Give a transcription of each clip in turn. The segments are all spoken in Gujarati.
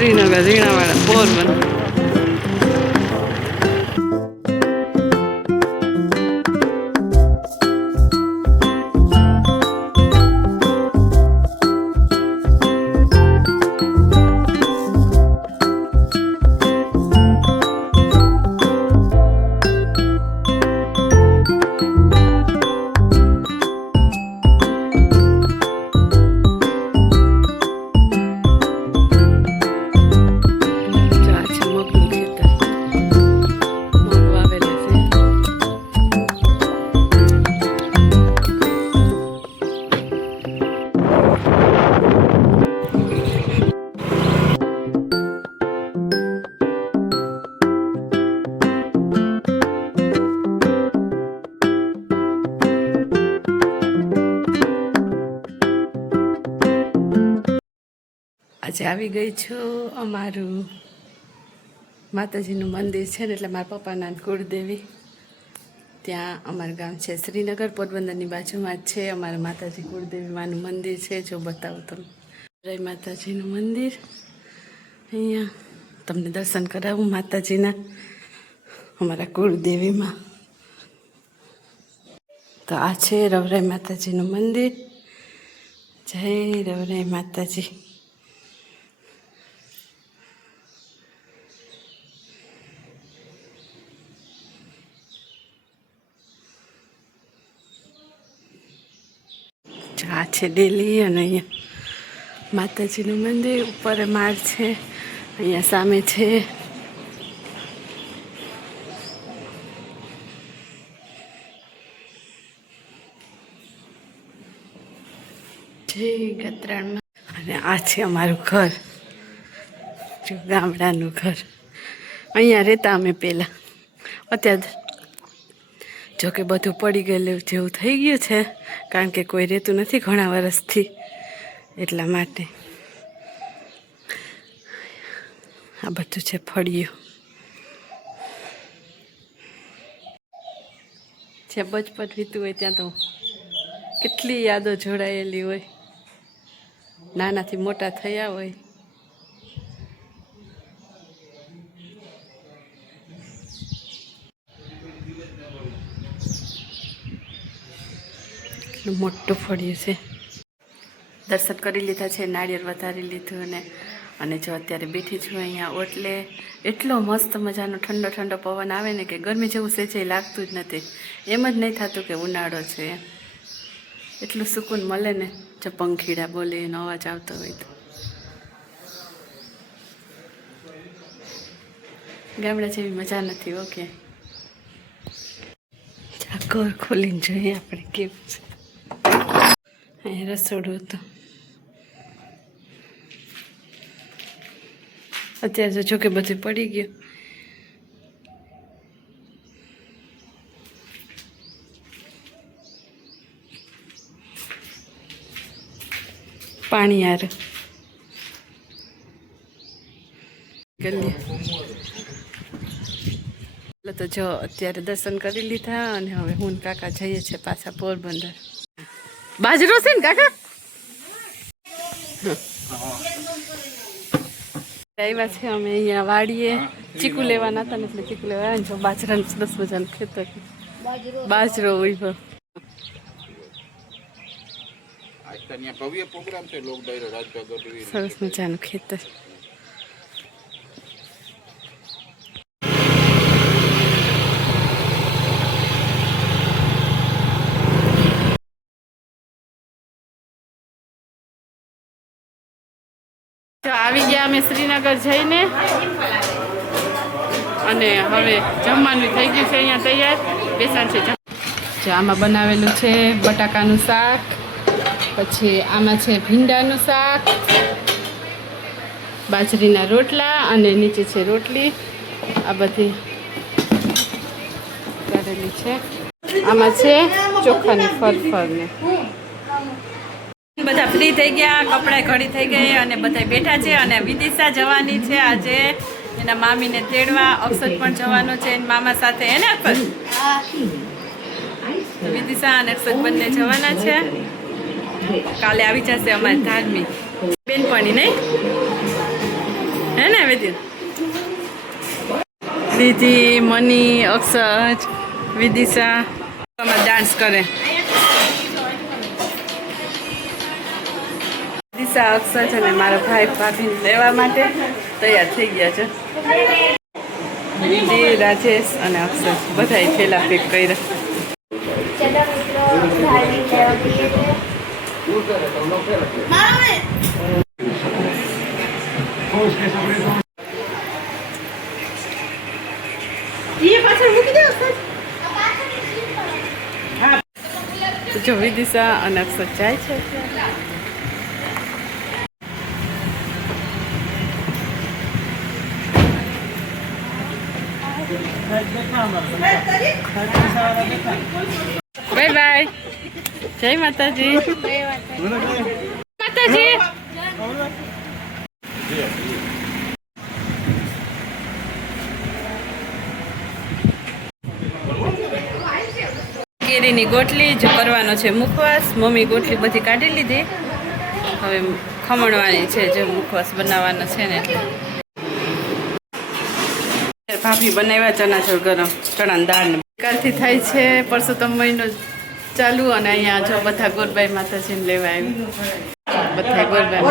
શ્રીનગર રીણાવાળા પોરબંદર. આજે આવી ગઈ છું અમારું માતાજીનું મંદિર છે ને, એટલે મારા પપ્પાના કુળદેવી ત્યાં અમારું ગામ છે શ્રીનગર, પોરબંદરની બાજુમાં જ છે અમારા માતાજી કુળદેવી માનું મંદિર છે. જો બતાવું તમને જય માતાજીનું મંદિર. અહીંયા તમને દર્શન કરાવું માતાજીના, અમારા કુળદેવીમાં. તો આ છે રવરાઈ માતાજીનું મંદિર. જય રવરાઈ માતાજી. આ છે ડેલી, અને અહીંયા માતાજીનું મંદિર ઉપર માળ છે, અહીંયા સામે છે. જય ગત્રાણમાં. અને આ છે અમારું ઘર, જો ગામડાનું ઘર. અહીંયા રહેતા અમે પહેલાં. અત્યારે જોકે બધું પડી ગયેલું જેવું થઈ ગયું છે, કારણ કે કોઈ રહેતું નથી ઘણા વર્ષથી, એટલા માટે. આ બધું છે ફળિયું. જે બચપન વીતું હોય ત્યાં તો કેટલી યાદો જોડાયેલી હોય, નાનાથી મોટા થયા હોય. મોટું ફળિયું છે. દર્શન કરી લીધા છે, નાળિયેર વધારી લીધું અને જો અત્યારે બેઠી છું અહીંયા ઓટલે. એટલો મસ્ત મજાનો ઠંડો ઠંડો પવન આવે ને કે ગરમી જેવું સેજે લાગતું જ નથી. એમ જ નહીં થતું કે ઉનાળો છે એમ. એટલું સુકૂન મળે ને જો પંખીડા બોલે એનો અવાજ આવતો હોય તો. ગામડા જેવી મજા નથી. ઓકે, ઘર ખોલીને જોઈએ આપણે કેવું છે. અહીંયા રસોડું હતું. અત્યારે તો જોકે બધું પડી ગયું. પાણી યાર ગલીએ. એટલે તો જો અત્યારે દર્શન કરી લીધા અને હવે હું કાકા જઈએ છીએ પાછા પોરબંદર. બાજરો છે ને કાકા? આવ્યા છે અમે અહીંયા વાડીએ. ચીકુ લેવાના હતા ને એટલે ચીકુ લેવા આવ્યા. જો બાજરાનું સરસ મજાનું ખેતર, બાજરો ઉભો. સરસ મજાનું ખેતર. આવી ગયા અમે શ્રીનગર જઈને, અને હવે જમવાનું થઈ ગયું છે અહીંયા તૈયાર. બેસણ છે જો આમાં બનાવેલું છે બટાકાનું શાક, પછી આમાં છે ભીંડાનું શાક, બાજરીના રોટલા, અને નીચે છે રોટલી. આ બધી કરેલી છે. આમાં છે ચોખાની ફરફરને. બધા ફ્રી થઈ ગયા, કપડાં ઘડી થઈ ગઈ અને બધા બેઠા છે. અને વિદિશા જવાની છે આજે એના મામીને તેડવા. અક્ષત પણ જવાનો છે એના મામા સાથે. હે ને અક્ષત? વિદિશા અને અક્ષત બંને જવાના છે. કાલે આવી જશે અમારી ધાર્મિક બેનપણી, નહીં હે ને વિધિ વિધિ મની અક્ષર વિદિશા ડાન્સ કરે. વિદિશા અક્ષર છે ને મારા ભાઈ ભાભી લેવા માટે તૈયાર થઈ ગયા છે. વિધિ રાજેશ અને અક્ષર બધા થેલા પેક કર્યા. જો વિદિશા અને અક્ષર જાય છે. Bye bye. જય માતાજી. માતાજી. કેરીની ગોટલી જો કરવાનો છે મુખવાસ. મમ્મી ગોટલી બધી કાઢી લીધી, હવે ખમણવાની છે. જે મુખવાસ બનાવવાનો છે ને ભાભી બનાવ્યા ચણા ચોળ ગરમ ચણાની દાળ કાલથી થાય છે. પરસોત્તમ મહિનો ચાલુ અને અહીંયા જો બધા ગોરબાઈ માતાજીને લેવા આવી. બધા ગોરબાઈ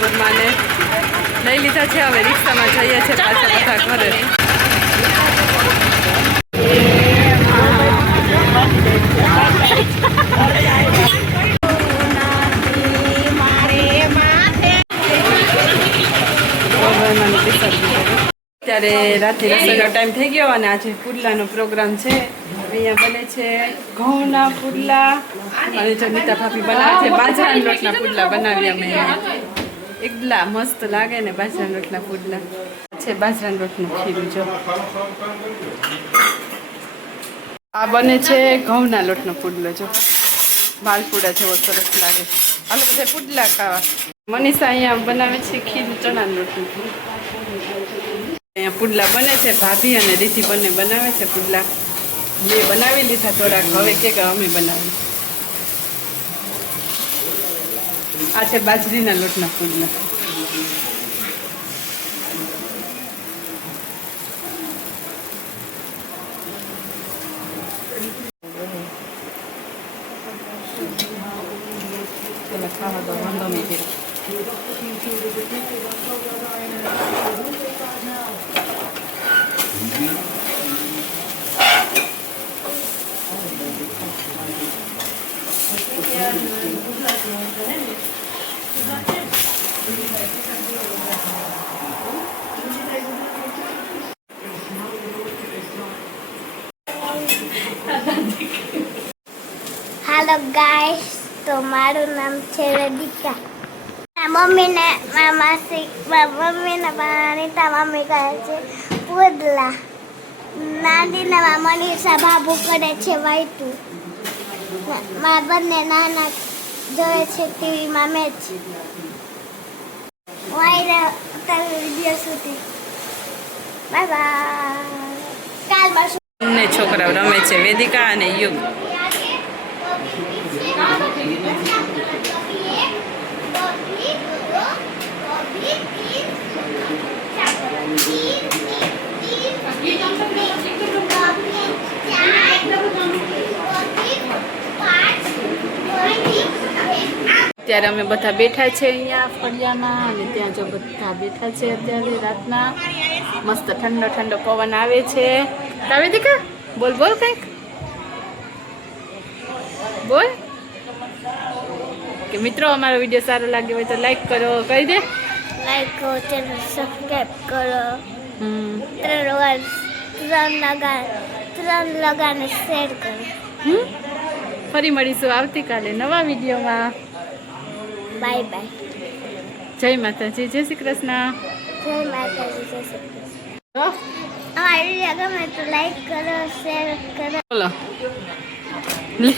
ગોરમાને લઈ લીધા છે. હવે રિક્ષામાં જઈએ છીએ પાછા બધા ઘરે. અત્યારે રાતે રસોઈનો ટાઈમ થઈ ગયો અને આજે પુડલાનો પ્રોગ્રામ છે. અહીંયા બને છે ઘઉંના પુડલા અને જનિતા ભાભી બનાવે છે બાજરાના લોટના પુડલા બનાવી અમે. એકદલા મસ્ત લાગે ને બાજરાના લોટના પુડલા છે. બાજરાના લોટનું ખીરું જો આ બને છે ઘઉંના લોટનો પુડલો. જો માલપુડા જેવો સરસ લાગે. હાલો બધા પુડલા ખાવા. મનીષા અહીંયા બનાવે છે ખીરું ચણાના લોટનું. અહીંયા પુડલા બને છે. ભાભી અને રીતિ બંને બનાવે છે પુડલા. મેં બનાવી લીધા થોડાક, હવે કે અમે બનાવી. આ છે બાજરીના લોટના પુડલા. ખાવા તો વાંધો નહીં. હેલો ગાઈસ, તો મારું નામ છે રદિકા. મમ્મીને અનિતા મમ્મી કહે છે પુડલા. નાનીના મનીષા ભાભુ કરે છે વાઈટું. મારા બંને નાના જોયે છે ટીવીમાં મેચ. વાઈને વિડીયો શૂટિંગ. Bye bye. કાલમાં બંને છોકરાઓ રમે છે, વેદિકા અને યુગ. Thank you. અત્યારે અમે બધા બેઠા છે અહીંયા ફળિયામાં અને ત્યાં જો બધા બેઠા છે અત્યારે રાતના મસ્ત ઠંડો ઠંડો પવન આવે છે. આવે દીકા બોલ બોલ કંઈક બોલ કે મિત્રો અમારો વિડીયો સારો લાગ્યો હોય તો લાઈક કરો, કહી દે લાઈક કરો, ચેનલ સબસ્ક્રાઈબ કરો, હમ 3 લગાને શેર કરો. ફરી મળીશું આવતીકાલે નવા વિડીયોમાં. Bye bye. જય માતાજી, જય શ્રી કૃષ્ણ. જય માતાજી, જય શ્રી કૃષ્ણ. હો, અમારા વિડીયો ગમે તો લાઈક કરો, શેર કરો. બોલો લે.